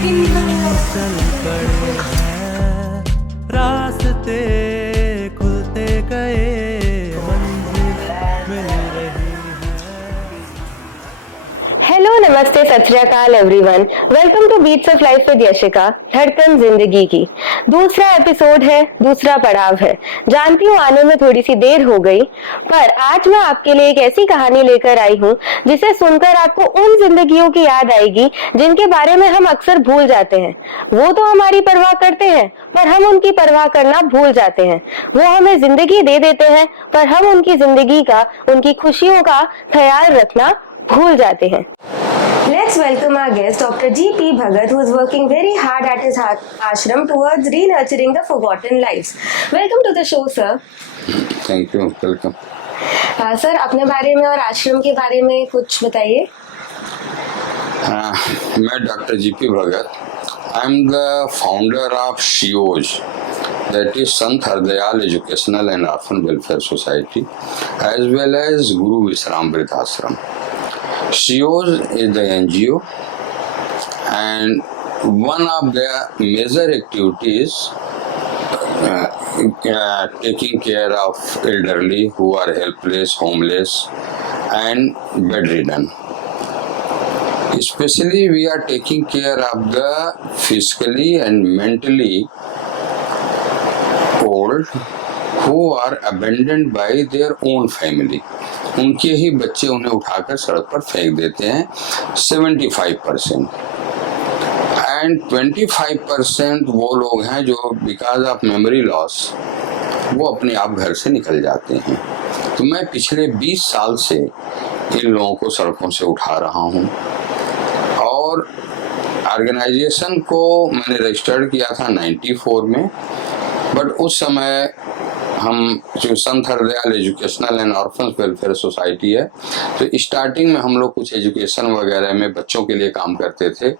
चल पड़े हैं रास्ते खुलते गए मंजिल मिल रही है। हेलो, नमस्ते, सत श्री अकाल everyone. Welcome to Beats of life with Yashika, धड़कन जिंदगी की। दूसरा एपिसोड है, दूसरा पड़ाव है। जानती हूँ आने में थोड़ी सी देर हो गई, पर आज मैं आपके लिए एक ऐसी कहानी लेकर आई हूँ जिसे सुनकर आपको उन जिंदगियों की याद आएगी जिनके बारे में हम अक्सर भूल जाते हैं। वो तो हमारी परवाह करते हैं, पर हम उनकी परवाह करना भूल जाते हैं। वो हमें जिंदगी दे देते हैं, पर हम उनकी जिंदगी का, उनकी खुशियों का ख्याल रखना भूल जाते हैं। Let's welcome our guest, Dr. G.P. Bhagat, who is working very hard at his ashram towards re-nurturing the forgotten lives. Welcome to the show, sir. Thank you. Welcome. Sir, अपने बारे में और आश्रम के बारे में कुछ बताइए। मैं doctor G P. Bhagat. I am the founder of शियोज, that is Sant Hardayal Educational and Orphan Welfare Society, as well as Guru Visram Vridhashram. SIOS is the NGO, and one of their major activities taking care of elderly who are helpless, homeless, and bedridden. Especially, we are taking care of the physically and mentally old who are abandoned by their own family. उनके ही बच्चे उन्हें उठाकर सड़क पर फेंक देते हैं 75%, and 25% वो लोग हैं जो बिकॉज ऑफ मेमोरी लॉस वो अपने आप घर से निकल जाते हैं। तो मैं पिछले 20 साल से इन लोगों को सड़कों से उठा रहा हूँ, और ऑर्गेनाइजेशन को मैंने रजिस्टर्ड किया था 94 में, बट उस समय हम जो संत Hardayal educational and orphans welfare society है, तो स्टार्टिंग में हम लोग कुछ एजुकेशन वगैरह में बच्चों के लिए काम करते थे,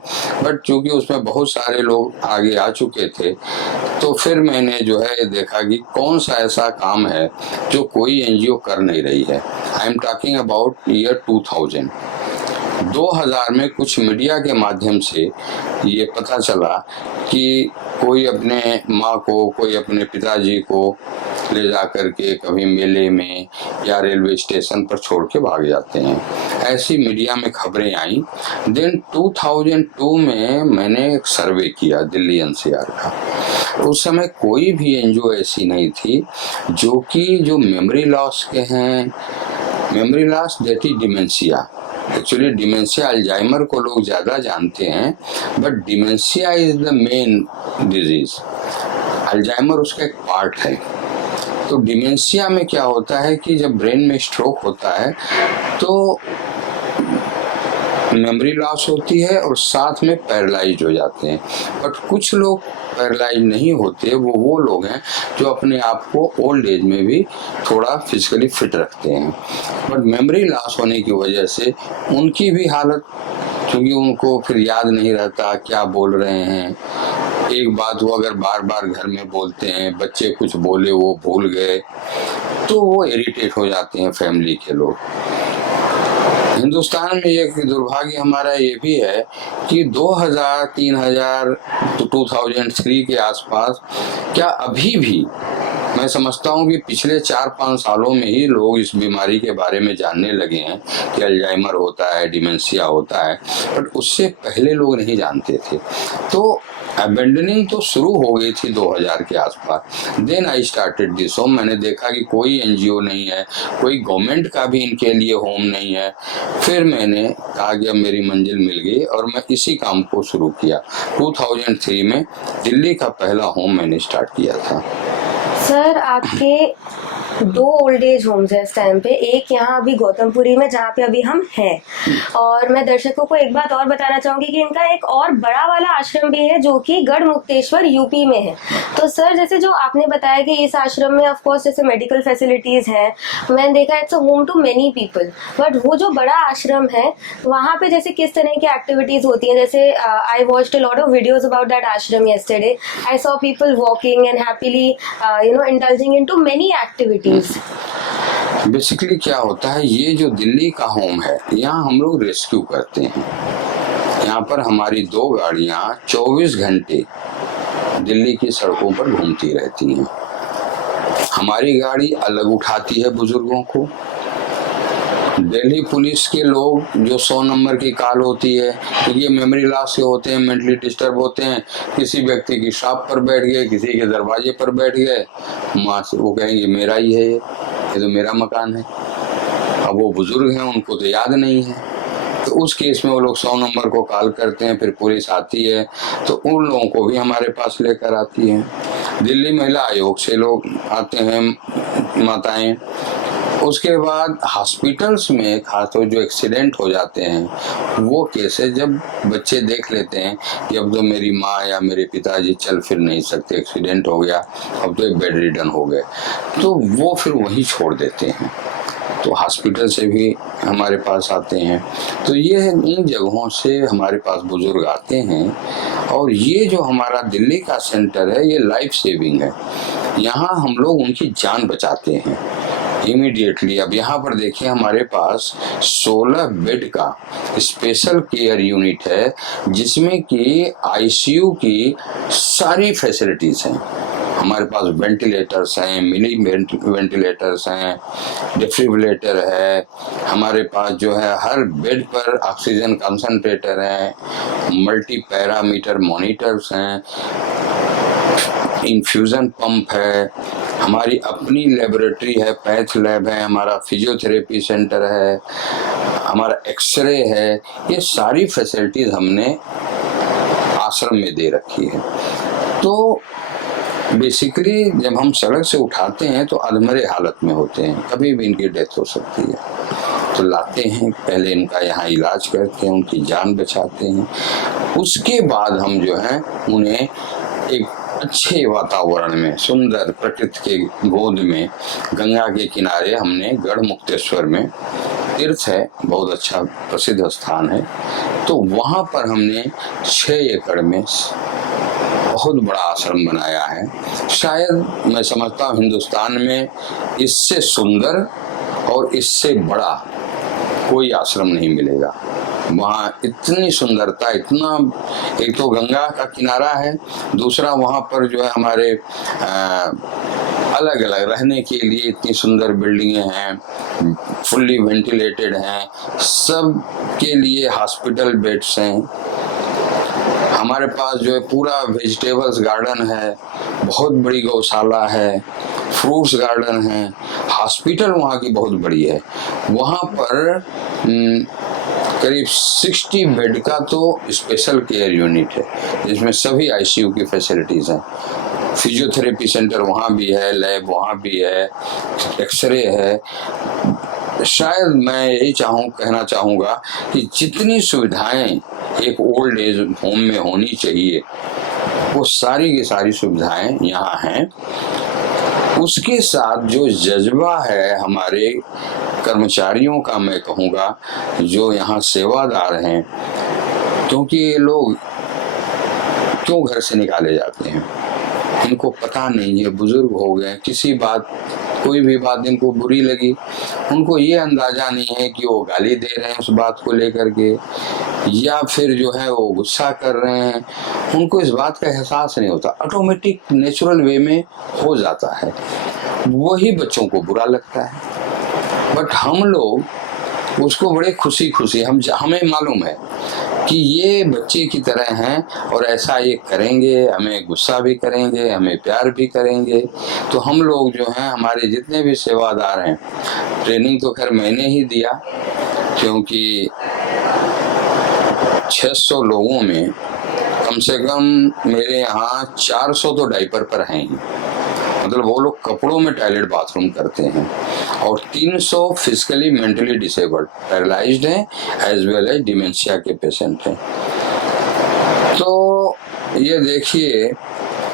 बट चूंकि उसमें बहुत सारे लोग आगे आ चुके थे, तो फिर मैंने जो है देखा कि कौन सा ऐसा काम है जो कोई एनजीओ कर नहीं रही है। I am talking about year 2000 में कुछ मीडिया के माध्यम से ये पता चला कि कोई अपने माँ को, कोई अपने पिताजी को ले जा करके कभी मेले में या रेलवे स्टेशन पर छोड़ के भाग जाते हैं। ऐसी मीडिया में खबरें आई। देन 2002 में मैंने एक सर्वे किया दिल्ली एनसीआर का। उस समय कोई भी एनजीओ ऐसी नहीं थी जो मेमोरी लॉस के हैं। Memory loss that is dementia. Actually dementia Alzheimer को लोग ज़्यादा जानते हैं, but dementia is the main disease. Alzheimer उसका एक पार्ट है। तो डिमेंशिया में क्या होता है कि जब ब्रेन में स्ट्रोक होता है तो मेमोरी लॉस होती है और साथ में पैरालाइज हो जाते हैं। बट कुछ लोग पैरालाइज नहीं होते, वो लोग हैं जो अपने आप को ओल्ड एज में भी थोड़ा फिजिकली फिट रखते हैं, बट मेमोरी लॉस होने की वजह से उनकी भी हालत, क्योंकि उनको फिर याद नहीं रहता क्या बोल रहे हैं। एक बात वो अगर बार बार घर में बोलते हैं, बच्चे कुछ बोले वो भूल गए, तो वो इरिटेट हो जाते हैं फैमिली के लोग। हिंदुस्तान में एक दुर्भाग्य हमारा ये भी है कि 2000, 3000 तो 2003 के आसपास, क्या अभी भी मैं समझता हूँ कि पिछले 4-5 सालों में ही लोग इस बीमारी के बारे में जानने लगे हैं कि अल्जाइमर होता है, डिमेंशिया होता है, बट उससे पहले लोग नहीं जानते थे। तो अबेंडनिंग तो शुरू हो गई थी 2000 के आसपास। Then I started this home. मैंने देखा कि कोई एनजीओ नहीं है, कोई गवर्नमेंट का भी इनके लिए होम नहीं है। फिर मैंने कहा कि अब मेरी मंजिल मिल गई और मैं इसी काम को शुरू किया। 2003 में दिल्ली का पहला होम मैंने स्टार्ट किया था। सर, आपके 2 ओल्ड एज होम्स हैं इस टाइम पे, एक यहाँ अभी गौतमपुरी में जहाँ पे अभी हम हैं, और मैं दर्शकों को एक बात और बताना चाहूंगी कि इनका एक और बड़ा वाला आश्रम भी है जो कि गढ़ मुक्तेश्वर यूपी में है। तो सर, जैसे जो आपने बताया कि इस आश्रम में ऑफ कोर्स जैसे मेडिकल फैसिलिटीज हैं, मैंने देखा it's a home to many people, but वो जो बड़ा आश्रम है वहाँ पे जैसे किस तरह की एक्टिविटीज होती हैं? जैसे I watched a lot of videos about that आश्रम yesterday. I saw people walking and happily indulging into many activities. Basically क्या होता है, ये जो दिल्ली का होम है, यहाँ हम लोग रेस्क्यू करते हैं। यहाँ पर हमारी 2 गाड़ियां 24 घंटे दिल्ली की सड़कों पर घूमती रहती हैं। हमारी गाड़ी अलग उठाती है बुजुर्गों को। दिल्ली पुलिस के लोग जो 100 नंबर की कॉल होती है, क्योंकि ये मेमोरी लॉस के होते हैं, मेंटली डिस्टर्ब होते हैं, किसी व्यक्ति की शॉप पर बैठ गए, किसी के दरवाजे पर बैठ गए, माँ से वो कहेंगे मेरा ही है, ये तो मेरा मकान है। अब वो बुजुर्ग हैं, उनको तो याद नहीं है, तो उस केस में वो लोग 100 नंबर को कॉल करते हैं, फिर पुलिस आती है तो उन लोगों को भी हमारे पास लेकर आती है। दिल्ली महिला आयोग से लोग आते हैं, माताएं। उसके बाद हॉस्पिटल्स में खासतौर जो एक्सीडेंट हो जाते हैं वो केसेस जब बच्चे देख लेते हैं कि अब तो मेरी माँ या मेरे पिताजी चल फिर नहीं सकते, एक्सीडेंट हो गया, अब तो बेड रिडन हो गए, तो वो फिर वहीं छोड़ देते हैं। तो हॉस्पिटल से भी हमारे पास आते हैं। तो ये इन जगहों से हमारे पास बुजुर्ग आते हैं। और ये जो हमारा दिल्ली का सेंटर है ये लाइफ सेविंग है। यहाँ हम लोग उनकी जान बचाते हैं इमीडिएटली। अब यहाँ पर देखिए हमारे पास 16 बेड का स्पेशल केयर यूनिट है, जिसमें कि आईसीयू की सारी फैसिलिटीज हैं। हमारे पास वेंटिलेटर्स हैं, मिनी वेंटिलेटर्स हैं, डिफिब्रिलेटर है, हमारे पास जो है हर बेड पर ऑक्सीजन कंसंट्रेटर है, मल्टी पैरामीटर मॉनिटर्स हैं, इन्फ्यूजन पंप है, हमारी अपनी लेबोरेटरी है, पैथ लैब है, हमारा फिजियोथेरेपी सेंटर है, हमारा एक्सरे है। ये सारी फैसिलिटीज हमने आश्रम में दे रखी है। तो बेसिकली जब हम सड़क से उठाते हैं तो अधमरे हालत में होते हैं, कभी भी इनकी डेथ हो सकती है, तो लाते हैं, पहले इनका यहाँ इलाज करते हैं, उनकी जान बचाते हैं। उसके बाद हम जो है उन्हें एक अच्छे वातावरण में, सुंदर प्रकृति के गोद में, गंगा के किनारे, हमने गढ़ मुक्तेश्वर में तीर्थ है, बहुत अच्छा प्रसिद्ध स्थान है, तो वहां पर हमने 6 एकड़ में बहुत बड़ा आश्रम बनाया है। शायद मैं समझता हूँ हिंदुस्तान में इससे सुंदर और इससे बड़ा कोई आश्रम नहीं मिलेगा। वहाँ इतनी सुंदरता, इतना, एक तो गंगा का किनारा है, दूसरा वहाँ पर जो है हमारे अलग अलग रहने के लिए इतनी सुंदर बिल्डिंगें हैं, फुल्ली वेंटिलेटेड हैं, सब के लिए हॉस्पिटल बेड्स हैं। हमारे पास जो है पूरा वेजिटेबल्स गार्डन है, बहुत बड़ी गौशाला है, फ्रूट्स गार्डन है, हॉस्पिटल वहाँ की बहुत बड़ी है। वहाँ पर करीब 60 बेड का तो स्पेशल केयर यूनिट है, जिसमें सभी आईसीयू की फैसिलिटीज हैं। फिजियोथेरेपी सेंटर वहाँ भी है, लैब वहाँ भी है, एक्सरे है। शायद मैं यही कहना चाहूँगा कि जितनी सुविधाएं एक ओल्ड एज होम में होनी चाहिए वो सारी की सारी सुविधाएं यहाँ हैं। उसके साथ जो जज्बा है हमारे कर्मचारियों का, मैं कहूँगा, जो यहाँ सेवादार हैं, क्योंकि ये लोग क्यों घर से निकाले जाते हैं, इनको पता नहीं है, बुजुर्ग हो गए, किसी बात, कोई भी बात इनको बुरी लगी, उनको ये अंदाजा नहीं है कि वो गाली दे रहे हैं उस बात को लेकर के, या फिर जो है वो गुस्सा कर रहे हैं, उनको इस बात का एहसास नहीं होता, ऑटोमेटिक नेचुरल वे में हो जाता है। वही बच्चों को बुरा लगता है, बट हम लोग उसको बड़े खुशी खुशी, हमें मालूम है कि ये बच्चे की तरह हैं और ऐसा ये करेंगे, हमें गुस्सा भी करेंगे, हमें प्यार भी करेंगे। तो हम लोग जो हैं, हमारे जितने भी सेवादार हैं, ट्रेनिंग तो खैर मैंने ही दिया, क्योंकि 600 लोगों में कम से कम मेरे यहाँ 400 तो डायपर पर हैं ही, मतलब वो लोग कपड़ों में टॉयलेट बाथरूम करते हैं, और 300 फिजिकली मेंटली डिसेबल्ड, पैरालाइज्ड हैं, एज वेल एज डिमेंशिया के पेशेंट हैं। तो ये देखिए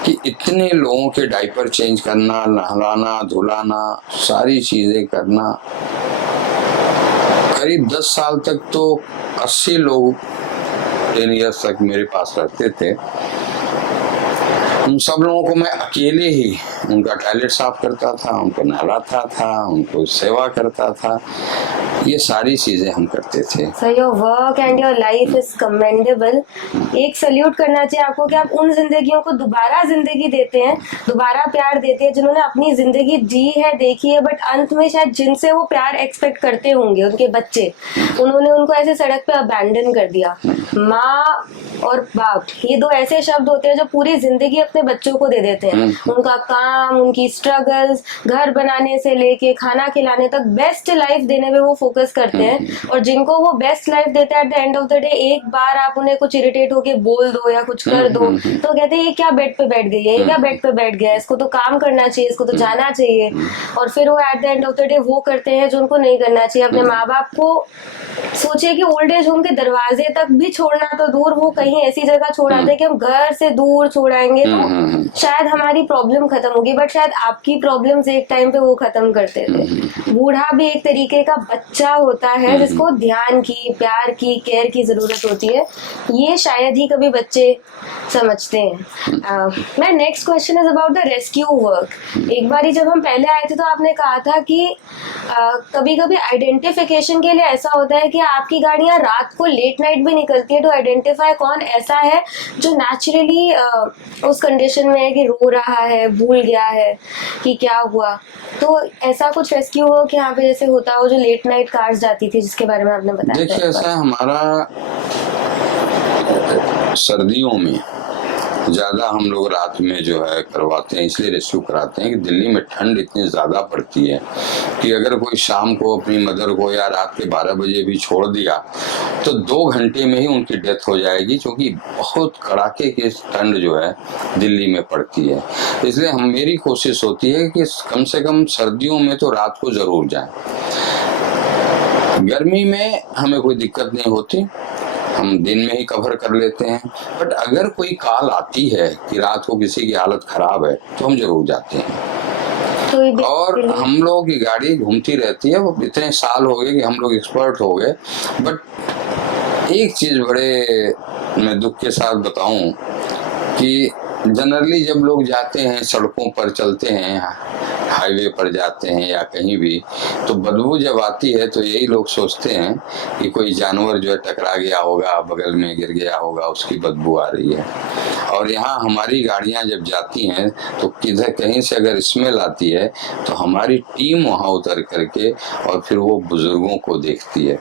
कि इतने लोगों के डायपर चेंज करना, नहलाना, धुलाना, सारी चीजें करना, करीब 10 साल तक तो 80 लोग 10 ईयर्स तक मेरे पास रहते थे। उन सब लोगों को मैं अकेले ही उनका टॉयलेट साफ करता था, उनको नहलाता था, उनको सेवा करता था, ये सारी चीजें हम करते थे। So your work and your life is commendable. एक सल्यूट करना चाहिए आपको कि आप उन जिंदगियों को दोबारा जिंदगी देते हैं, दोबारा प्यार देते हैं जिन्होंने अपनी जिंदगी जी है, देखी है, बट अंत में शायद जिनसे वो प्यार एक्सपेक्ट करते होंगे, उनके बच्चे, उन्होंने उनको ऐसे सड़क पे अबैंडन कर दिया। माँ और बाप, ये दो ऐसे शब्द होते हैं जो पूरी जिंदगी अपने बच्चों को दे देते हैं। उनका काम, उनकी स्ट्रगल्स, घर बनाने से लेके खाना खिलाने तक बेस्ट लाइफ देने पे वो फोकस करते हैं। और जिनको वो बेस्ट लाइफ देते हैं, at the end of the day एक बार आप उन्हें कुछ इरिटेट होके बोल दो या कुछ कर दो तो कहते हैं ये क्या बेड पे बैठ गई है, ये क्या बेड पे बैठ गया है, इसको तो काम करना चाहिए, इसको तो जाना चाहिए। और फिर वो at the end of the day वो करते हैं जो उनको नहीं करना चाहिए। अपने माँ बाप को सोचिए कि ओल्ड एज होम के दरवाजे तक भी छोड़ना तो दूर, वो कहीं ऐसी जगह छोड़ाते हैं कि हम घर से दूर छोड़ाएंगे तो शायद हमारी प्रॉब्लम खत्म होगी, बट शायद आपकी प्रॉब्लम्स एक टाइम पे वो खत्म करते थे। बूढ़ा भी एक तरीके का बच्चा होता है जिसको ध्यान की, प्यार की, केयर की जरूरत होती है। ये शायद ही कभी बच्चे समझते हैं। मैं next question is about the rescue work. एक बारी जब हम पहले आए थे तो आपने कहा था कि कभी कभी आइडेंटिफिकेशन के लिए ऐसा होता है कि आपकी गाड़ियां रात को लेट नाइट भी निकलती है टू आइडेंटिफाई कौन ऐसा है जो नेचुरली उस कंडीशन में है कि रो रहा है, भूल गया है कि क्या हुआ। तो ऐसा कुछ रेस्क्यू वर्क यहाँ पे जैसे होता हो जो लेट नाइट कार्स जाती थी जिसके बारे में आपने बताया? देखिए, ऐसा हमारा सर्दियों में ज्यादा हम लोग रात में जो है करवाते हैं, इसलिए रेस्क्यू कराते हैं कि दिल्ली में ठंड इतनी ज्यादा पड़ती है कि अगर कोई शाम को अपनी मदर को या रात के 12 बजे भी छोड़ दिया तो 2 घंटे में ही उनकी डेथ हो जाएगी, क्योंकि बहुत कड़ाके की ठंड जो है दिल्ली में पड़ती है। इसलिए मेरी कोशिश होती है कि कम से कम सर्दियों में तो रात को जरूर जाए। गर्मी में हमें कोई दिक्कत नहीं होती, हम दिन में ही कवर कर लेते हैं। बट अगर कोई कॉल आती है कि रात को किसी की हालत खराब है तो हम जरूर जाते हैं। और हम लोग की गाड़ी घूमती रहती है, वो इतने साल हो गए कि हम लोग एक्सपर्ट हो गए। बट एक चीज बड़े मैं दुख के साथ बताऊं कि जनरली जब लोग जाते हैं, सड़कों पर चलते हैं, हाईवे पर जाते हैं या कहीं भी, तो बदबू जब आती है तो यही लोग सोचते हैं कि कोई जानवर जो है टकरा गया होगा, बगल में गिर गया होगा, उसकी बदबू आ रही है। और यहाँ हमारी गाड़ियाँ जब जाती हैं तो किधर कहीं से अगर स्मेल आती है तो हमारी टीम वहाँ उतर करके और फिर वो बुजुर्गों को देखती है।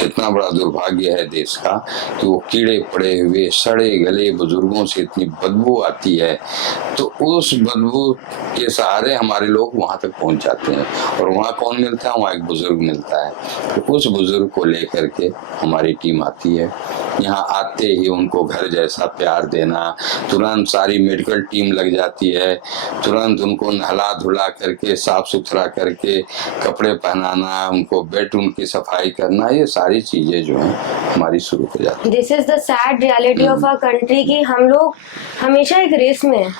कितना बड़ा दुर्भाग्य है देश का कि वो कीड़े पड़े हुए सड़े गले बुजुर्गों से इतनी बदबू आती है, तो उस बदबू के सहारे हमारे लोग वहां तक पहुंच जाते हैं। और वहां कौन मिलता है? वहां एक बुजुर्ग मिलता है। तो उस बुजुर्ग को लेकर के हमारी टीम आती है। यहाँ आते ही उनको घर जैसा प्यार देना, तुरंत सारी मेडिकल टीम लग जाती है, तुरंत उनको नहला धुला करके साफ सुथरा करके कपड़े पहनाना, उनको बेड उनकी सफाई करना, ये सारी चीजें जो हैं हमारी शुरू हो जाती है। This is the sad reality of our country कि हम लोग हमेशा एक रेस में हैं।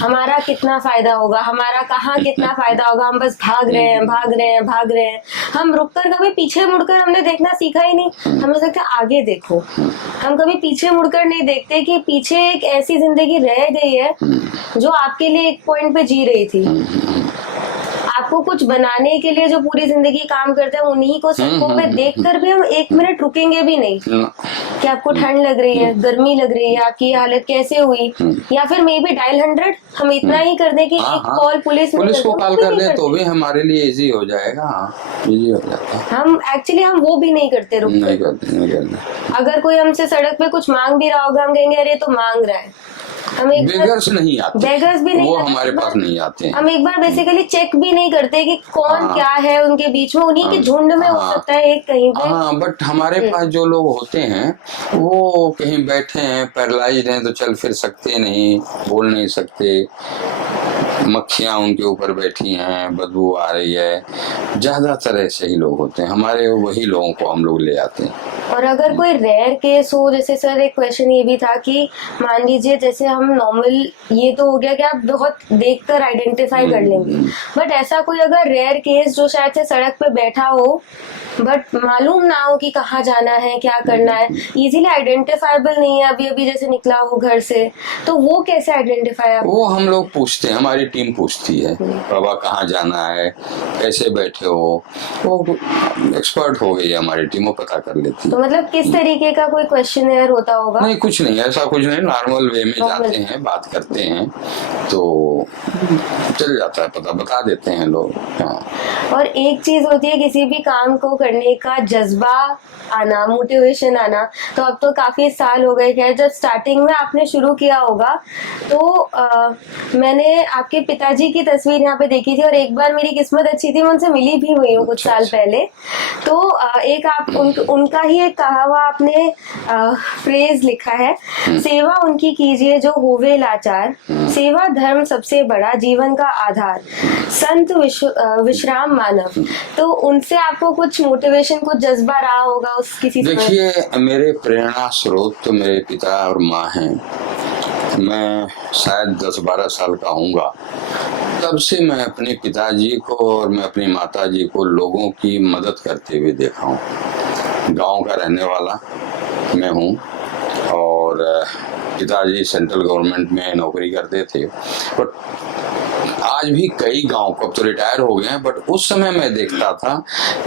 हमारा कितना फायदा होगा, हमारा कहाँ कितना फायदा होगा, हम बस भाग रहे हैं, भाग रहे हैं, भाग रहे हैं। हम रुककर कभी पीछे मुड़कर हमने देखना सीखा ही नहीं। हमें लगता है आगे देखो, हम कभी पीछे मुड़कर नहीं देखते कि पीछे एक ऐसी जिंदगी रह गई है जो आपके लिए एक पॉइंट पे जी रही थी। आपको कुछ बनाने के लिए जो पूरी जिंदगी काम करते हैं, उन्हीं को सड़कों पे देखकर भी हम 1 मिनट रुकेंगे भी नहीं कि आपको ठंड लग रही है, गर्मी लग रही है, आपकी हालत कैसे हुई, या फिर मे बी डायल 100 हम इतना ही कर दें कि एक कॉल पुलिस को कॉल कर दे तो भी हमारे लिए इजी हो जाएगा। इजी हो जाता है। हम एक्चुअली हम वो भी नहीं करते, नहीं करते। अगर कोई हमसे सड़क पे कुछ मांग भी रहा होगा, हम कहेंगे अरे तो मांग रहा है। हम एक बेगर्स नहीं आते, बेगर्स भी नहीं, वो हमारे पास नहीं आते हैं। हम एक बार बेसिकली चेक भी नहीं करते कि कौन क्या है उनके बीच में, उन्हीं के झुंड में हो सकता है एक कहीं पे। हाँ, बट हमारे पास जो लोग होते हैं वो कहीं बैठे हैं, पैरालाइज्ड हैं, तो चल फिर सकते नहीं, बोल नहीं सकते, मक्खियां उनके ऊपर बैठी हैं, बदबू आ रही है, ज्यादातर ऐसे ही लोग होते हैं। हमारे वही लोगों को हम लोग ले आते हैं। और अगर कोई रेयर केस हो, जैसे सर एक क्वेश्चन ये भी था कि मान लीजिए जैसे हम नॉर्मल, ये तो हो गया कि आप बहुत देखकर आइडेंटिफाई कर लेंगे, बट ऐसा कोई अगर रेयर केस जो शायद से सड़क पे बैठा हो बट मालूम ना हो कि कहाँ जाना है, क्या करना है, इजीली आइडेंटिफाइबल नहीं है, अभी अभी जैसे निकला हो घर से, तो वो कैसे आइडेंटिफाई आप? वो हम लोग पूछते हैं, हमारी टीम पूछती है, बाबा कहाँ जाना है, कैसे बैठे हो, वो एक्सपर्ट हो गई है हमारी टीम, वो पता कर लेती है। तो मतलब किस तरीके का कोई क्वेश्चनेयर होता होगा? नहीं, कुछ नहीं, ऐसा कुछ नहीं, नॉर्मल वे में जाते हैं, बात करते हैं तो चल जाता है, पता बता देते हैं लोग। हाँ। और एक चीज होती है किसी भी काम को करने का जज्बा आना, मोटिवेशन आना, तो अब तो काफी साल हो गए। खैर, जब स्टार्टिंग में आपने शुरू किया होगा तो मैंने आपके पिताजी की तस्वीर यहाँ पे देखी थी, और एक बार मेरी किस्मत अच्छी थी, मैं उनसे मिली भी हुई हूँ कुछ साल पहले। तो एक आप उनका ही एक कहा हुआ आपने फ्रेज लिखा है, सेवा उनकी कीजिए जो होवे लाचार, सेवा धर्म सबसे बड़ा, जीवन का आधार, संत विश्राम मानव। तो उनसे आपको कुछ मोटिवेशन, कुछ जज्बा रहा होगा उस किसी समय? देखिए, मेरे प्रेरणा स्रोत तो मेरे पिता और माँ हैं। मैं शायद 10-12 साल का हूँगा, तब से मैं अपने पिताजी को और मैं अपनी माताजी को लोगों की मदद करते हुए देखा हूँ। गांव का रहने वाला मैं हूँ, और पिताजी सेंट्रल गवर्नमेंट में नौकरी करते थे, बट आज भी कई गांव को, अब तो रिटायर हो गए हैं, बट उस समय मैं देखता था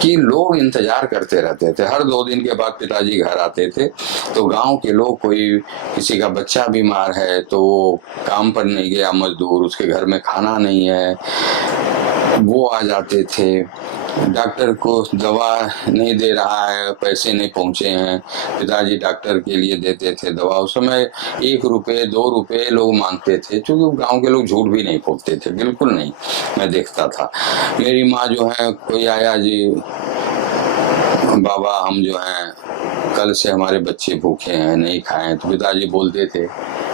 कि लोग इंतजार करते रहते थे। हर 2 दिन के बाद पिताजी घर आते थे तो गांव के लोग, कोई किसी का बच्चा बीमार है तो वो काम पर नहीं गया मजदूर, उसके घर में खाना नहीं है, वो आ जाते थे। डॉक्टर को दवा नहीं दे रहा है, पैसे नहीं पहुंचे हैं, पिताजी डॉक्टर के लिए देते थे दवा। उस समय 1 रुपये 2 रुपये लोग मांगते थे, क्योंकि गांव के लोग झूठ भी नहीं बोलते थे, बिल्कुल नहीं। मैं देखता था मेरी माँ जो है, कोई आया जी बाबा हम जो है कल से हमारे बच्चे भूखे हैं, नहीं खाए, तो पिताजी बोलते थे,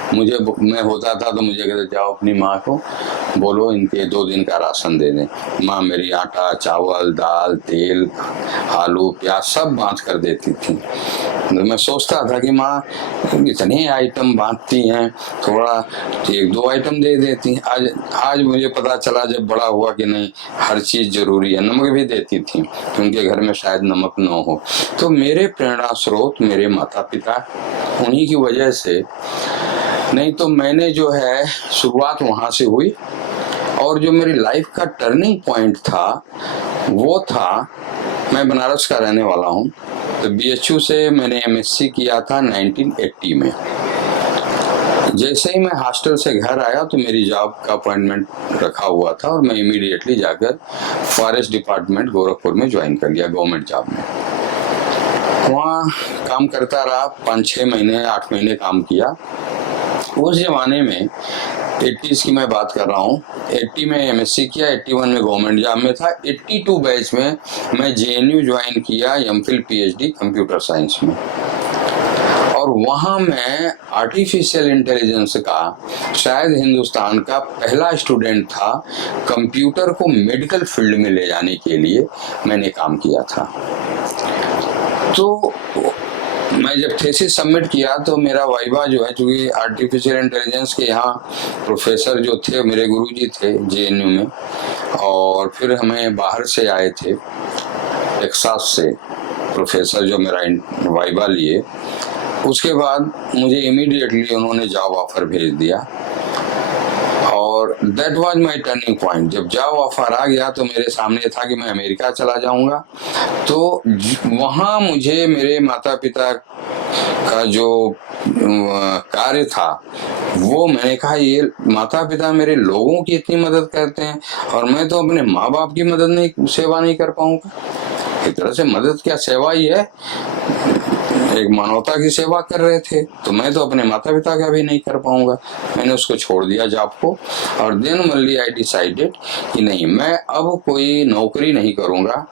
मैं होता था तो मुझे कहते जाओ अपनी माँ को बोलो इनके 2 दिन का राशन दे दें। माँ मेरी आटा, चावल, दाल, तेल, आलू, प्याज सब बांट कर देती थी। तो मैं सोचता था कि माँ इतने आइटम बांटती हैं, थोड़ा 1-2 आइटम दे देती। आज मुझे पता चला जब बड़ा हुआ कि नहीं, हर चीज जरूरी है। नमक भी देती थी, उनके घर में शायद नमक न हो। तो मेरे प्रेरणा स्रोत मेरे माता पिता, उन्हीं की वजह से, नहीं तो मैंने जो है शुरुआत वहां से हुई। और जो मेरी लाइफ का टर्निंग पॉइंट था वो था, मैं बनारस का रहने वाला हूँ, तो BHU से मैंने MSc किया था 1980 में। जैसे ही मैं हॉस्टल से घर आया तो मेरी जॉब का अपॉइंटमेंट रखा हुआ था, और मैं इमीडिएटली जाकर फॉरेस्ट डिपार्टमेंट गोरखपुर में ज्वाइन कर लिया, गवर्नमेंट जॉब में। वहाँ काम करता रहा, 5-6 महीने 8 महीने काम किया। उस जमाने में 80s की मैं बात कर रहा हूँ, 80 में MSc किया, 81 में गवर्नमेंट जॉब में था। 82 बैच में मैं JNU ज्वाइन किया, MPhil PhD कंप्यूटर साइंस में। और वहाँ मैं आर्टिफिशियल इंटेलिजेंस का शायद हिंदुस्तान का पहला स्टूडेंट था। कंप्यूटर को मेडिकल फील्ड में ले जाने के लिए मैंने काम किया था। तो मैं जब थीसिस सबमिट किया तो मेरा वाइवा जो है, चूंकि आर्टिफिशियल इंटेलिजेंस के यहाँ प्रोफेसर जो थे मेरे गुरुजी थे JNU में, और फिर हमें बाहर से आए थे टेक्सास से प्रोफेसर जो मेरा वाइवा लिए। उसके बाद मुझे इमीडिएटली उन्होंने जॉब ऑफर भेज दिया, और that was my turning point. जब जॉब ऑफर आ गया तो मेरे सामने था कि मैं अमेरिका चला जाऊंगा। तो वहाँ मुझे मेरे माता पिता का जो कार्य था, वो मैंने कहा ये माता पिता मेरे लोगों की इतनी मदद करते हैं, और मैं तो अपने माँ बाप की मदद नहीं, सेवा नहीं कर पाऊंगा। एक तरह से मदद क्या, सेवा ही है, एक मानवता की सेवा कर रहे थे, तो मैं तो अपने माता पिता का भी नहीं कर पाऊंगा। मैंने उसको छोड़ दिया जॉब को, और देन ओनली आई डिसाइडेड कि नहीं, मैं अब कोई नौकरी नहीं करूंगा।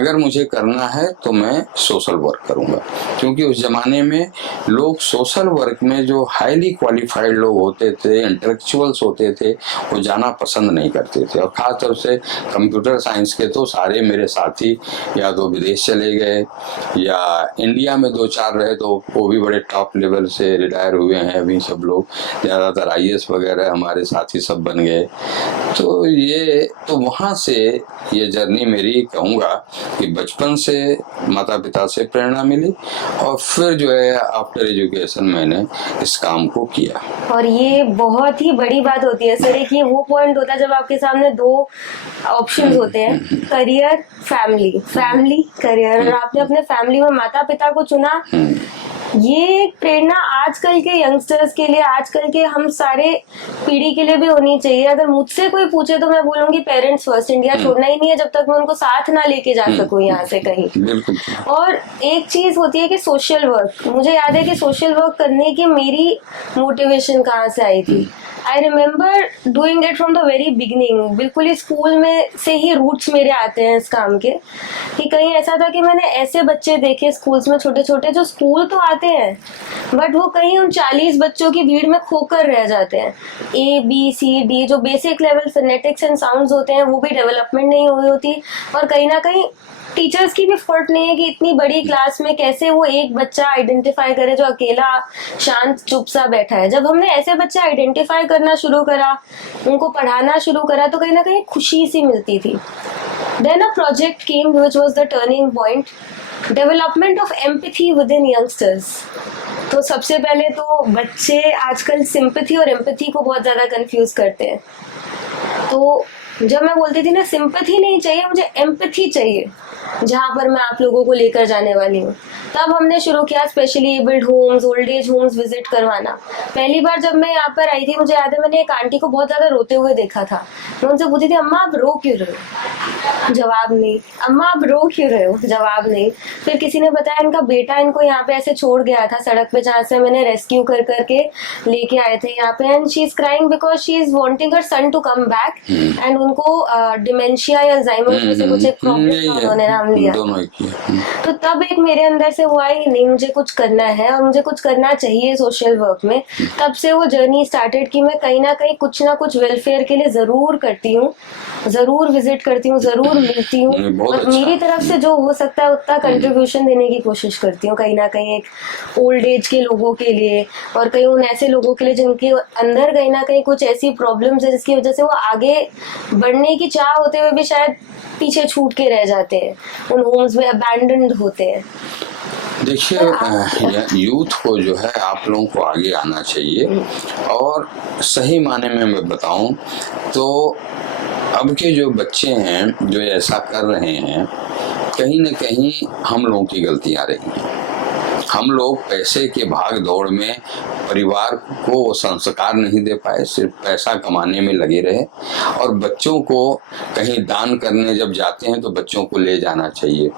अगर मुझे करना है तो मैं सोशल वर्क करूंगा, क्योंकि उस जमाने में लोग सोशल वर्क में जो हाईली क्वालिफाइड लोग होते थे, इंटेलेक्चुअल्स होते थे, वो जाना पसंद नहीं करते थे। और खासतौर से कंप्यूटर साइंस के तो सारे मेरे साथी या तो विदेश चले गए या इंडिया में 2-4 रहे, तो वो भी बड़े टॉप लेवल से रिटायर हुए हैं अभी सब लोग, ज़्यादातर IAS वगैरह हमारे साथी सब बन गए। तो ये तो वहाँ से ये जर्नी मेरी कहूँगा कि बचपन से माता पिता से प्रेरणा मिली और फिर जो है आफ्टर एजुकेशन मैंने इस काम को किया। और ये बहुत ही बड़ी बात होती है सर, एक ये वो पॉइंट होता है जब आपके सामने 2 ऑप्शंस होते हैं, करियर, फैमिली, फैमिली, करियर, और आपने अपने फैमिली में माता पिता को चुना। ये एक प्रेरणा आजकल के यंगस्टर्स के लिए, आजकल के हम सारे पीढ़ी के लिए भी होनी चाहिए। अगर मुझसे कोई पूछे तो मैं बोलूंगी पेरेंट्स फर्स्ट, इंडिया छोड़ना ही नहीं है जब तक मैं उनको साथ ना लेके जा सकूं यहाँ से कहीं। और एक चीज होती है कि सोशल वर्क, मुझे याद है कि सोशल वर्क करने की मेरी मोटिवेशन कहाँ से आई थी। I remember doing it from the very beginning, बिल्कुल ही स्कूल में से ही रूट्स मेरे आते हैं इस काम के। कि कहीं ऐसा था कि मैंने ऐसे बच्चे देखे स्कूल्स में छोटे छोटे जो स्कूल तो आते हैं बट वो कहीं उन 40 बच्चों की भीड़ में खोकर रह जाते हैं। ABCD जो basic level phonetics and sounds होते हैं वो भी डेवलपमेंट नहीं हुई होती, और कहीं ना कहीं टीचर्स की भी फॉल्ट नहीं है कि इतनी बड़ी क्लास में कैसे वो एक बच्चा आइडेंटिफाई करे जो अकेला शांत चुप सा बैठा है। जब हमने ऐसे बच्चे आइडेंटिफाई करना शुरू करा, उनको पढ़ाना शुरू करा, तो कहीं ना कहीं खुशी सी मिलती थी। Then a project came which was the turning point, development of empathy within youngsters. तो सबसे पहले तो बच्चे आजकल सिंपैथी और एम्पैथी को बहुत ज्यादा कंफ्यूज करते हैं। तो जब मैं बोलती थी ना सिंपैथी नहीं चाहिए, मुझे एम्पैथी चाहिए, जहाँ पर मैं आप लोगों को लेकर जाने वाली हूँ, तब हमने शुरू किया specially abled homes, old age homes visit करवाना। पहली बार जब मैं यहाँ पर आई थी, मुझे याद है मैंने एक आंटी को बहुत ज्यादा रोते हुए देखा था। मैं उनसे पूछी थी, अम्मा आप रो क्यों रहे हो? जवाब नहीं। अम्मा आप रो क्यों रहे हो? जवाब नहीं। फिर किसी ने बताया इनका बेटा इनको यहाँ पे ऐसे छोड़ गया था सड़क पे, जहाँ से मैंने रेस्क्यू कर करके लेके आए थे यहाँ पे, and she is crying because she is wanting her son to come back, and उनको डिमेंशिया या अल्जाइमर में से कुछ एक प्रॉब्लम उन्होंने नाम लिया। तो तब एक मेरे अंदर से वो आई कि नहीं मुझे कुछ करना है और मुझे कुछ करना चाहिए सोशल वर्क में। तब से वो जर्नी स्टार्टेड कि मैं कहीं ना कहीं कुछ ना कुछ वेलफेयर के लिए जरूर करती हूँ, जरूर विजिट करती हूँ, जरूर मिलती हूँ, और मेरी तरफ से जो हो सकता है उतना कंट्रीब्यूशन देने की कोशिश करती हूँ कहीं ना कहीं एक ओल्ड एज के लोगों के लिए, और कहीं उन ऐसे लोगों के लिए जिनके अंदर कहीं ना कहीं कुछ ऐसी प्रॉब्लम्स है जिसकी वजह से वो आगे बढ़ने की चाह होते हुए भी शायद पीछे छूट के रह जाते हैं, उन होम्स में अबैंडन्ड होते हैं। देखिए यूथ को जो है आप लोगों को आगे आना चाहिए, और सही माने में मैं बताऊं तो अब के जो बच्चे हैं जो ऐसा कर रहे हैं, कहीं न कहीं हम लोगों की गलतियां रही हैं। हम लोग पैसे के भाग दौड़ में परिवार को वो संस्कार नहीं दे पाए, सिर्फ पैसा कमाने में लगे रहे। और बच्चों को कहीं दान करने जब जाते हैं तो बच्चों को ले जाना चाहिए।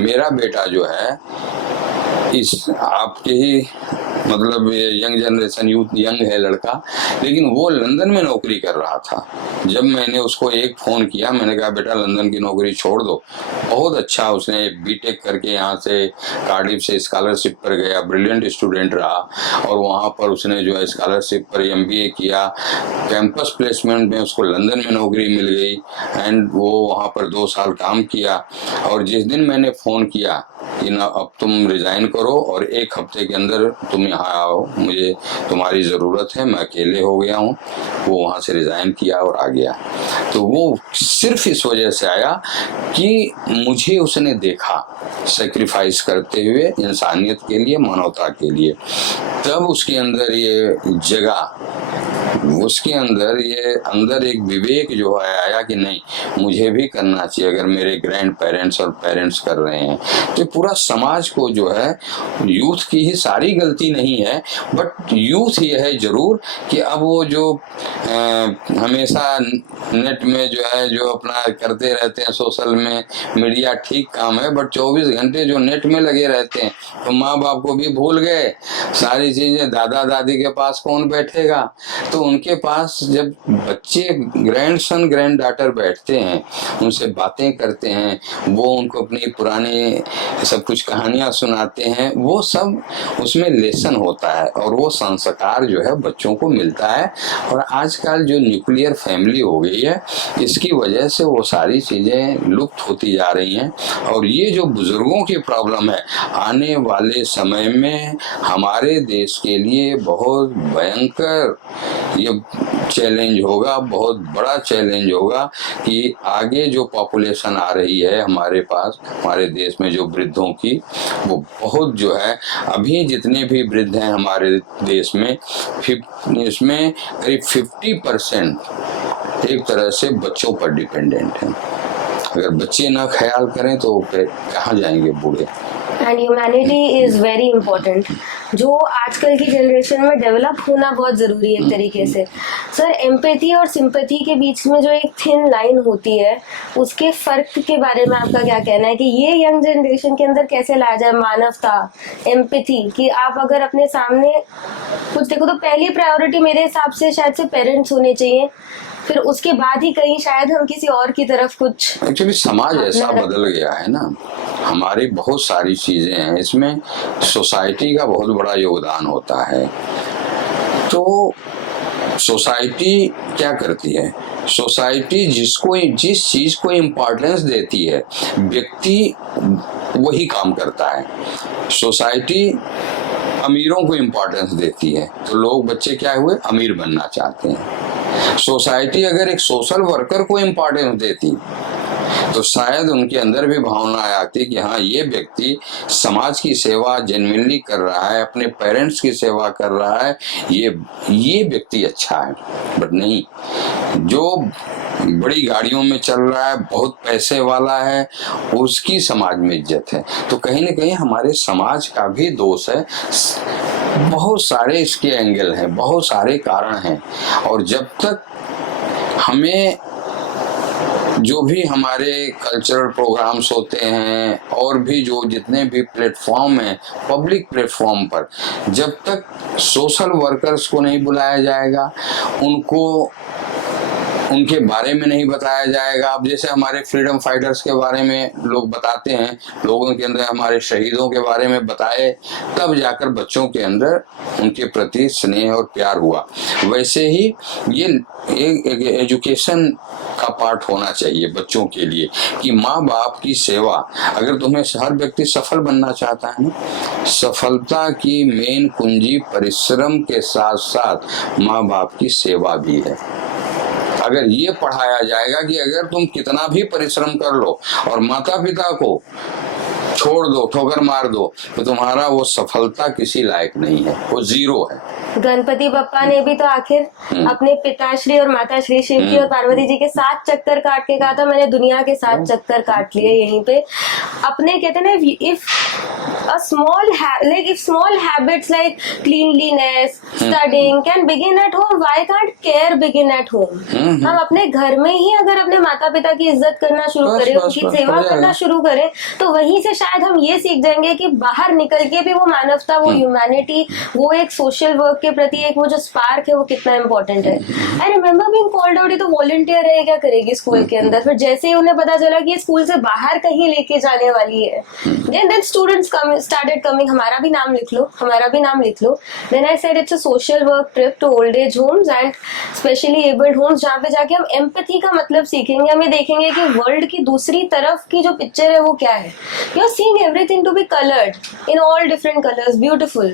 मेरा बेटा जो है इस आपके ही मतलब यंग जनरेशन यूथ यंग है लड़का, लेकिन वो लंदन में नौकरी कर रहा था। जब मैंने उसको एक फोन किया, मैंने कहा बेटा लंदन की नौकरी छोड़ दो, बहुत अच्छा उसने बीटेक करके यहाँ से कार्डिफ से स्कॉलरशिप पर गया, ब्रिलियंट स्टूडेंट रहा, और वहाँ पर उसने जो है स्कॉलरशिप पर MBA किया, कैंपस प्लेसमेंट में उसको लंदन में नौकरी मिल गई, एंड वो वहाँ पर 2 साल काम किया। और जिस दिन मैंने फोन किया कि ना अब तुम रिजाइन करो और 1 हफ्ते के अंदर तुम यहाँ आओ, मुझे तुम्हारी ज़रूरत है, मैं अकेले हो गया हूँ, वो वहाँ से रिजाइन किया और आ गया। तो वो सिर्फ इस वजह से आया कि मुझे उसने देखा सेक्रीफाइस करते हुए इंसानियत के लिए, मानवता के लिए। तब उसके अंदर ये जगह, उसके अंदर एक विवेक जो है आया कि नहीं मुझे भी करना चाहिए। अगर मेरे ग्रैंड पेरेंट्स और पेरेंट्स कर रहे हैं तो पूरा समाज को जो है, यूथ की ही सारी गलती नहीं है, बट यूथ ये है जरूर कि अब वो जो हमेशा नेट में जो है जो अपना करते रहते हैं सोशल में मीडिया, ठीक काम है, बट 24 घंटे जो नेट में लगे रहते हैं तो माँ बाप को भी भूल गए सारी चीजें। दादा दादी के पास कौन बैठेगा? तो तो उनके पास जब बच्चे ग्रैंडसन ग्रैंड डॉटर बैठते हैं, उनसे बातें करते हैं, वो उनको अपनी पुरानी सब कुछ कहानियां सुनाते हैं, वो सब उसमें लेसन होता है और वो संस्कार जो है बच्चों को मिलता है। और आजकल जो न्यूक्लियर फैमिली हो गई है, इसकी वजह से वो सारी चीजें लुप्त होती जा रही हैं। और ये जो बुजुर्गों की प्रॉब्लम है, आने वाले समय में हमारे देश के लिए बहुत भयंकर ये चैलेंज होगा, बहुत बड़ा चैलेंज होगा कि आगे जो पॉपुलेशन आ रही है हमारे पास, हमारे देश में जो वृद्धों की, वो बहुत जो है, अभी जितने भी वृद्ध हैं हमारे देश में, इसमें करीब 50% एक तरह से बच्चों पर डिपेंडेंट हैं। अगर बच्चे ना ख्याल करें तो फिर कहाँ जाएंगे बूढ़े। And humanity is very important, जो आजकल की जनरेशन में डेवलप होना बहुत ज़रूरी है एक तरीके से। सर, एम्पैथी और सिंपैथी के बीच में जो एक थिन लाइन होती है, उसके फ़र्क के बारे में आपका क्या कहना है कि ये यंग जनरेशन के अंदर कैसे लाया जाए मानवता, एम्पैथी? कि आप अगर अपने सामने कुछ देखो तो पहली प्रायोरिटी मेरे हिसाब से शायद से पेरेंट्स होने चाहिए, फिर उसके बाद ही कहीं शायद हम किसी और की तरफ कुछ। एक्चुअली समाज ऐसा बदल गया है ना, हमारी बहुत सारी चीजें हैं, इसमें सोसाइटी का बहुत बड़ा योगदान होता है। तो सोसाइटी क्या करती है? सोसाइटी जिस चीज को इम्पोर्टेंस देती है, व्यक्ति वही काम करता है। सोसाइटी अमीरों को इम्पोर्टेंस देती है, तो लोग, बच्चे क्या हुए, अमीर बनना चाहते हैं। सोसाइटी अगर एक सोशल वर्कर को इम्पोर्टेंस देती तो शायद उनके अंदर भी भावना आती कि हाँ, ये व्यक्ति समाज की सेवा जेन्युइनली कर रहा है, अपने पेरेंट्स की सेवा कर रहा है, ये व्यक्ति अच्छा है। बट नहीं, जो बड़ी गाड़ियों में चल रहा है, बहुत पैसे वाला है, उसकी समाज में इज्जत है। तो कहीं ना कहीं हमारे समाज का भी दोष है। बहुत सारे इसके एंगल हैं, बहुत सारे कारण हैं। और जब तक हमें जो भी हमारे कल्चरल प्रोग्राम्स होते हैं और भी जो जितने भी प्लेटफॉर्म हैं पब्लिक प्लेटफॉर्म पर, जब तक सोशल वर्कर्स को नहीं बुलाया जाएगा, उनको उनके बारे में नहीं बताया जाएगा। अब जैसे हमारे फ्रीडम फाइटर्स के बारे में लोग बताते हैं, लोगों के अंदर हमारे शहीदों के बारे में बताए, तब जाकर बच्चों के अंदर उनके प्रति स्नेह और प्यार हुआ। वैसे ही ये एक एजुकेशन का पार्ट होना चाहिए बच्चों के लिए कि माँ बाप की सेवा, अगर तुम्हें, हर व्यक्ति सफल बनना चाहता है ना, सफलता की मेन कुंजी परिश्रम के साथ साथ माँ बाप की सेवा भी है। अगर ये पढ़ाया जाएगा कि अगर तुम कितना भी परिश्रम कर लो और माता पिता को छोड़ दो, ठोकर मार दो, तो तुम्हारा वो सफलता किसी लायक नहीं है, वो जीरो है। गणपति बप्पा ने भी तो आखिर अपने पिताश्री और माताश्री शिव जी और पार्वती जी के 7 चक्कर काट के कहा था, मैंने दुनिया के 7 चक्कर काट लिए यहीं पे। अपने कहते ना, if small habits like cleanliness, studying can begin at home, why can't care begin at home? हम अपने घर में ही अगर अपने माता पिता की इज्जत करना शुरू करें, उनकी सेवा करना शुरू करें, तो वहीं से शायद हम ये सीख जाएंगे कि बाहर निकल के भी वो मानवता, वो ह्यूमैनिटी, वो एक सोशल वर्क के प्रति एक वो जो स्पार्क है, वो कितना इंपॉर्टेंट है। I remember being called out, तो वॉलंटियर है, क्या करेगी स्कूल के अंदर? फिर जैसे ही उन्हें पता चला कि स्कूल से बाहर कहीं लेके जाने वाली है, then students started coming, हमारा भी नाम लिख लो, हमारा भी नाम लिख लो। Then I said it's a social work trip to old age homes and specially abled homes, जहाँ पे जाके हम एम्पैथी का मतलब सीखेंगे। हम ये देखेंगे कि वर्ल्ड की दूसरी तरफ की जो पिक्चर है वो क्या है। You are seeing everything to be colored in all different colors, beautiful।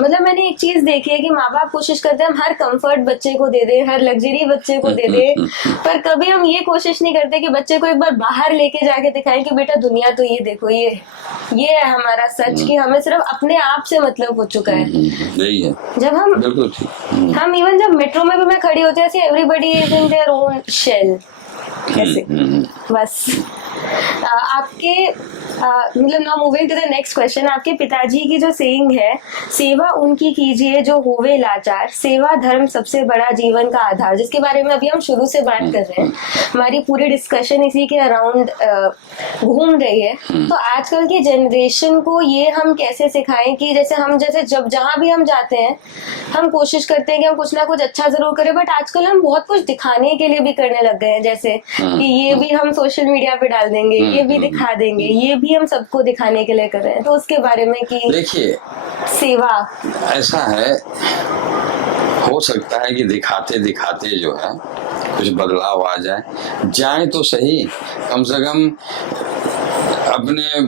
मतलब मैंने एक चीज देखी है कि माँ बाप कोशिश करते हैं हम हर कंफर्ट बच्चे को दे दें, हर लग्जरी बच्चे को दे दें, पर कभी हम ये कोशिश नहीं करते कि बच्चे को एक बार बाहर लेके जाके दिखाएं कि बेटा दुनिया तो ये देखो, ये है हमारा सच, कि हमें सिर्फ अपने आप से मतलब हो चुका है। यही है। जब हम बिल्कुल ठीक। हम इवन जब मेट्रो में भी मैं खड़ी होती हूँ, everybody is in their own shell, ऐसे बस। आपके मतलब now moving to the next question, आपके पिताजी की जो सेइंग है, सेवा उनकी कीजिए जो होवे लाचार, सेवा धर्म सबसे बड़ा जीवन का आधार, जिसके बारे में अभी हम शुरू से बात कर रहे हैं, हमारी पूरी डिस्कशन इसी के अराउंड घूम रही है। तो आजकल की जनरेशन को ये हम कैसे सिखाएं कि जैसे जब जहाँ भी हम जाते हैं हम कोशिश करते हैं कि हम कुछ ना कुछ अच्छा जरूर करें, बट आजकल हम बहुत कुछ दिखाने के लिए भी करने लग गए हैं, जैसे कि ये भी हम सोशल मीडिया पे डाल देंगे, ये भी दिखा देंगे, ये भी हम सबको दिखाने के लिए कर रहे हैं। तो उसके बारे में कि देखिए, सेवा ऐसा है, हो सकता है कि दिखाते दिखाते जो है कुछ बदलाव आ जाए तो सही। कम से कम अपने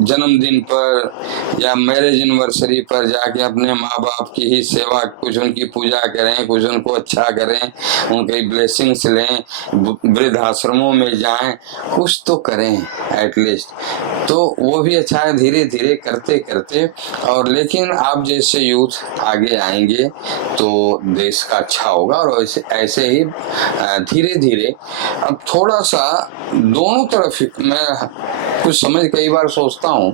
जन्मदिन पर या मैरिज एनिवर्सरी पर जाके अपने माँ बाप की ही सेवा, कुछ उनकी पूजा करें, कुछ उनको अच्छा करें, उनकी ब्लेसिंग्स लें, वृद्धाश्रमों में जाएं, कुछ तो करें एटलीस्ट। तो वो भी अच्छा है, धीरे धीरे करते करते। और लेकिन आप जैसे यूथ आगे आएंगे तो देश का अच्छा होगा। और ऐसे ही धीरे धीरे अब थोड़ा सा दोनों तरफ मैं कुछ समझ कई बार सोचता हूँ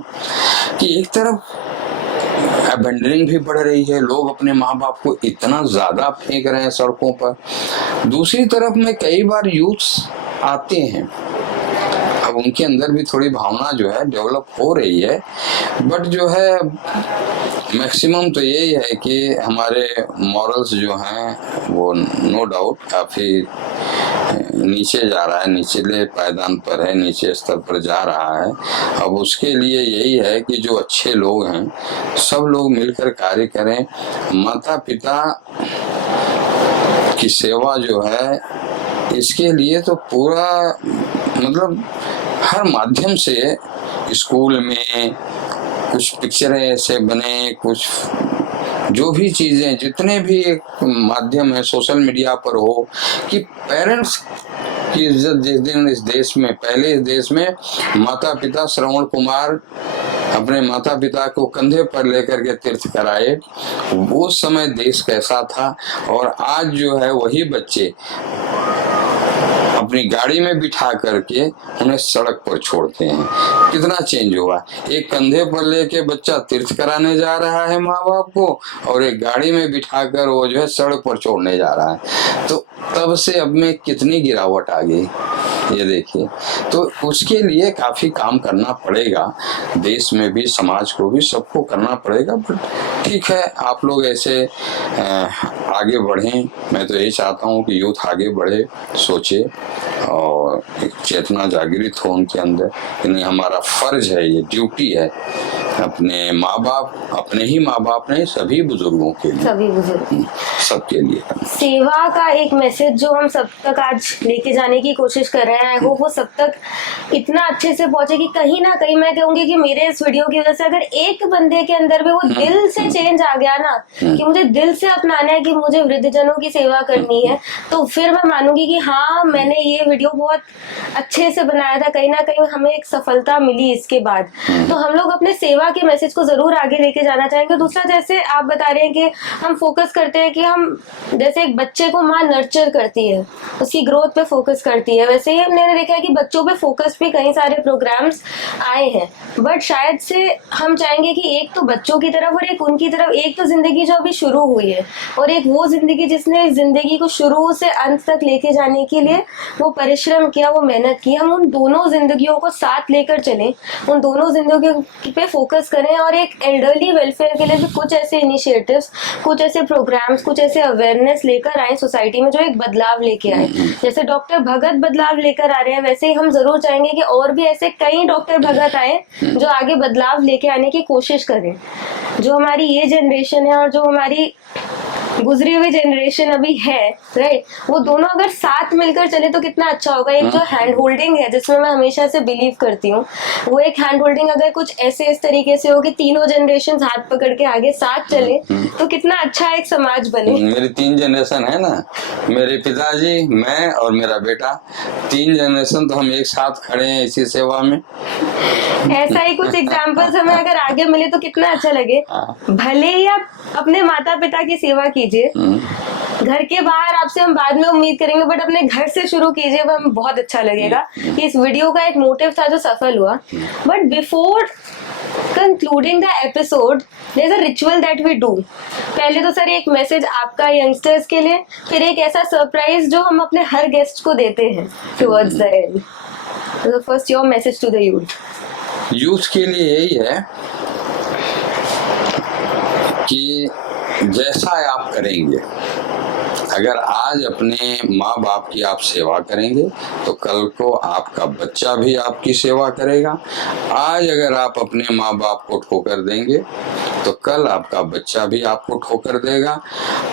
कि एक तरफ अबेंडनिंग भी बढ़ रही है, लोग अपने माँ बाप को इतना ज्यादा फेंक रहे हैं सड़कों पर। दूसरी तरफ में कई बार यूथ्स आते हैं, अब उनके अंदर भी थोड़ी भावना जो है डेवलप हो रही है, बट जो है मैक्सिमम तो यही है कि हमारे मॉरल्स जो हैं वो नो डाउट काफी नीचे जा रहा है, निचले पायदान पर है, नीचे स्तर पर जा रहा है। अब उसके लिए यही है कि जो अच्छे लोग हैं सब लोग मिलकर कार्य करें। माता पिता की सेवा जो है इसके लिए तो पूरा मतलब हर माध्यम से, स्कूल में कुछ पिक्चरें ऐसे बने, कुछ जो भी चीजें, जितने भी माध्यम है सोशल मीडिया पर हो, कि पेरेंट्स की इज्जत जिस दिन इस देश में, पहले इस देश में माता पिता, श्रवण कुमार अपने माता पिता को कंधे पर लेकर के तीर्थ कराए, वो समय देश कैसा था। और आज जो है वही बच्चे अपनी गाड़ी में बिठा करके उन्हें सड़क पर छोड़ते हैं। कितना चेंज हुआ, एक कंधे पर लेके बच्चा तीर्थ कराने जा रहा है माँ बाप को, और एक गाड़ी में बिठाकर वो जो है सड़क पर छोड़ने जा रहा है। तो तब से अब में कितनी गिरावट आ गई ये देखिए। तो उसके लिए काफी काम करना पड़ेगा, देश में भी, समाज को भी, सबको करना पड़ेगा। बट ठीक है, आप लोग ऐसे आगे बढ़ें। मैं तो यही चाहता हूँ कि यूथ आगे बढ़े, सोचे और एक चेतना जागृत हो उनके अंदर कि नहीं, हमारा फर्ज है, ये ड्यूटी है अपने माँ बाप, अपने ही माँ बाप नहीं, सभी बुजुर्गों के लिए, सभी बुजुर्ग सबके लिए। सेवा का एक मैसेज जो हम सब तक आज लेके जाने की कोशिश कर रहे हैं, आई होप वो सब तक इतना अच्छे से पहुंचे कि कहीं ना कहीं मैं कहूंगी कि मेरे इस वीडियो की वजह से अगर एक बंदे के अंदर भी वो दिल से चेंज आ गया ना, कि मुझे दिल से अपनाना है, कि मुझे वृद्धजनों की सेवा करनी है, तो फिर मैं मानूंगी कि हाँ, मैंने ये वीडियो बहुत अच्छे से बनाया था, कहीं ना कहीं हमें एक सफलता मिली इसके बाद। तो हम लोग अपने सेवा के मैसेज को जरूर आगे लेके जाना चाहेंगे। दूसरा, जैसे आप बता रहे हैं कि हम फोकस करते हैं कि हम जैसे एक बच्चे को माँ नर्चर करती है, उसकी ग्रोथ पे फोकस करती है, वैसे ही हमने देखा है कि बच्चों पे फोकस भी कई सारे प्रोग्राम्स आए हैं। बट शायद से हम चाहेंगे कि एक तो बच्चों की तरफ और एक उनकी तरफ, एक तो जिंदगी जो अभी शुरू हुई है और एक वो जिंदगी जिसने जिंदगी को शुरू से अंत तक लेके जाने के लिए वो परिश्रम किया, वो मेहनत की। हम उन दोनों जिंदगियों को साथ लेकर चलें, उन दोनों जिंदगियों पे फोकस करें, और एक एल्डरली वेलफेयर के लिए भी कुछ ऐसे इनिशिएटिव्स, कुछ ऐसे प्रोग्राम्स, कुछ ऐसे अवेयरनेस लेकर आए सोसाइटी में जो एक बदलाव लेके आए। जैसे डॉक्टर भगत बदलाव लेकर आ रहे हैं, वैसे ही हम जरूर चाहेंगे कि और भी ऐसे कई डॉक्टर भगत आए जो आगे बदलाव लेके आने की कोशिश करें। जो हमारी ये जनरेशन है और जो हमारी गुजरी हुई जनरेशन अभी है, राइट, वो दोनों अगर साथ मिलकर चले तो कितना अच्छा होगा। एक जो हैंड होल्डिंग है, जिसमें मैं हमेशा से बिलीव करती हूँ, वो एक हैंड होल्डिंग अगर कुछ ऐसे इस तरीके से हो कि तीनों जनरेशन हाथ पकड़ के आगे साथ चले तो कितना अच्छा एक समाज बने। मेरी 3 जनरेशन है ना, मेरे पिताजी, मैं और मेरा बेटा, 3 जनरेशन तो हम एक साथ खड़े हैं इसी सेवा में। ऐसा ही कुछ एग्जाम्पल्स हमें अगर आगे मिले तो कितना अच्छा लगे। भले ही आप अपने माता पिता की सेवा कीजिए, घर के बाहर आपसे हम बाद में उम्मीद करेंगे, बट अपने घर से शुरू कीजिए, वो हमें बहुत अच्छा लगेगा कि इस वीडियो का एक मोटिव था जो सफल हुआ। But before concluding the episode, there's a ritual that we do. पहले तो सर एक मैसेज आपका यंगस्टर्स के लिए, फिर एक ऐसा सरप्राइज जो हम अपने हर गेस्ट को देते हैं towards the end. So first your message to the youth. Youth के लिए यही है कि जैसा आप करेंगे, अगर आज अपने माँ बाप की आप सेवा करेंगे तो कल को आपका बच्चा भी आपकी सेवा करेगा। आज अगर आप अपने माँ बाप को ठोकर देंगे तो कल आपका बच्चा भी आपको ठोकर देगा।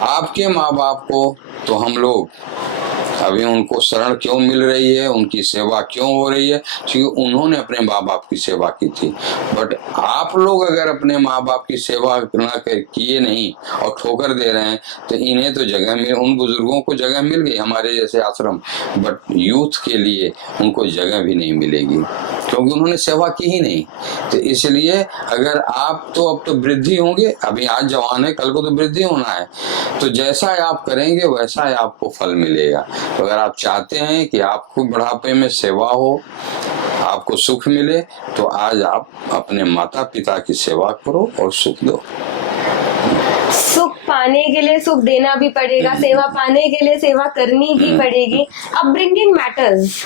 आपके माँ बाप को तो हम लोग अभी उनको शरण क्यों मिल रही है, उनकी सेवा क्यों हो रही है, क्योंकि उन्होंने अपने माँ बाप की सेवा की थी। बट आप लोग अगर अपने माँ बाप की सेवा किए नहीं और ठोकर दे रहे हैं तो इन्हें तो जगह मिल, उन बुजुर्गों को जगह मिल गई हमारे जैसे आश्रम, बट यूथ के लिए उनको जगह भी नहीं मिलेगी क्योंकि उन्होंने सेवा की ही नहीं। तो इसलिए अगर आप तो अब तो वृद्धि होंगे, अभी आज जवान है, कल को तो वृद्धि होना है, तो जैसा आप करेंगे वैसा ही आपको फल मिलेगा। तो अगर आप चाहते हैं कि आपको बुढ़ापे में सेवा हो, आपको सुख मिले, तो आज आप अपने माता पिता की सेवा करो और सुख दो। सुख पाने के लिए सुख देना भी पड़ेगा, सेवा पाने के लिए सेवा करनी भी पड़ेगी। Upbringing matters.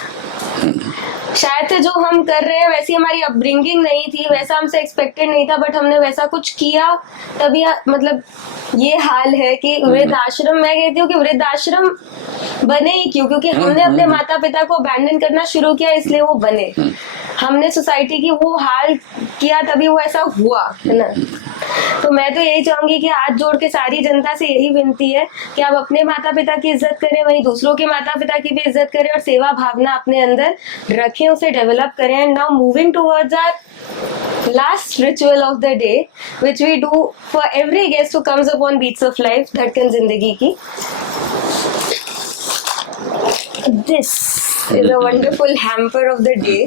शायद से जो हम कर रहे हैं वैसी हमारी अपब्रिंगिंग नहीं थी, वैसा हमसे एक्सपेक्टेड नहीं था, बट हमने वैसा कुछ किया तभी मतलब ये हाल है कि वृद्धाश्रम, मैं कहती हूँ कि वृद्धाश्रम बने ही क्यों, क्योंकि हमने अपने माता पिता को अबैंडन करना शुरू किया, इसलिए वो बने। हमने सोसाइटी की वो हाल किया तभी वो ऐसा हुआ, है ना। तो मैं तो यही चाहूंगी कि हाथ जोड़ के सारी जनता से यही विनती है कि आप अपने माता पिता की इज्जत करें, वहीं दूसरों के माता पिता की भी इज्जत करें और सेवा भावना अपने अंदर रखें, उसे डेवलप करें। And now moving towards our last ritual of the day, which we do for every guest who comes upon Beats of Life, धड़कन जिंदगी की. This is a wonderful hamper of the day.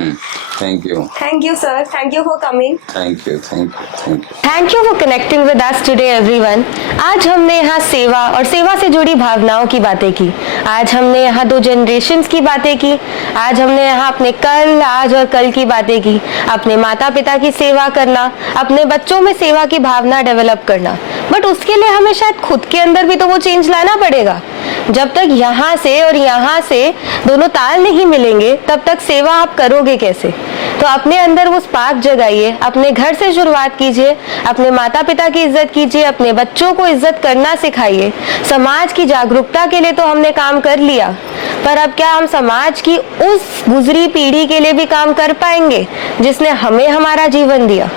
Thank you. Thank you, sir. Thank you for coming. Thank you. Thank you. Thank you. Thank you for connecting with us today, everyone. आज हमने यहाँ सेवा और सेवा से जुड़ी भावनाओं की बातें की। आज हमने यहाँ 2 जनरेशन्स की बातें की। आज हमने यहाँ अपने कल, आज और कल की बातें की। अपने माता पिता की सेवा करना, अपने बच्चों में सेवा की भावना डेवलप करना। बट उसके लिए हमें शायद खुद के अंदर भी तो वो चेंज लाना पड़ेगा। जब तक यहाँ से और यहाँ से दोनों ताल नहीं मिलेंगे, तब तक सेवा आप करोगे कैसे? तो अपने अंदर वो स्पार्क जगाइए, अपने घर से शुरुआत कीजिए, अपने माता पिता की इज्जत कीजिए, अपने बच्चों को इज्जत करना सिखाइए। समाज की जागरूकता के लिए तो हमने काम कर लिया, पर अब क्या हम समाज की उस गुजरी पीढ़ी के लिए भी काम कर पाएंगे जिसने हमें हमारा जीवन दिया?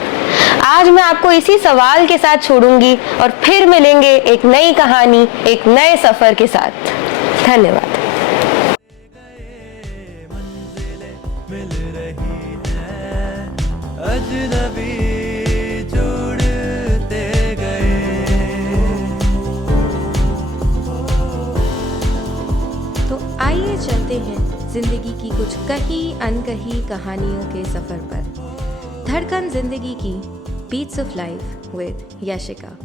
आज मैं आपको इसी सवाल के साथ छोड़ूंगी और फिर मिलेंगे एक नई कहानी, एक नए सफर के साथ। धन्यवाद। मिल रही है अजनबी जुड़ते गए। तो आइए चलते हैं जिंदगी की कुछ कही अनकही कहानियों के सफर पर। धड़कन जिंदगी की beats of life with Yashika.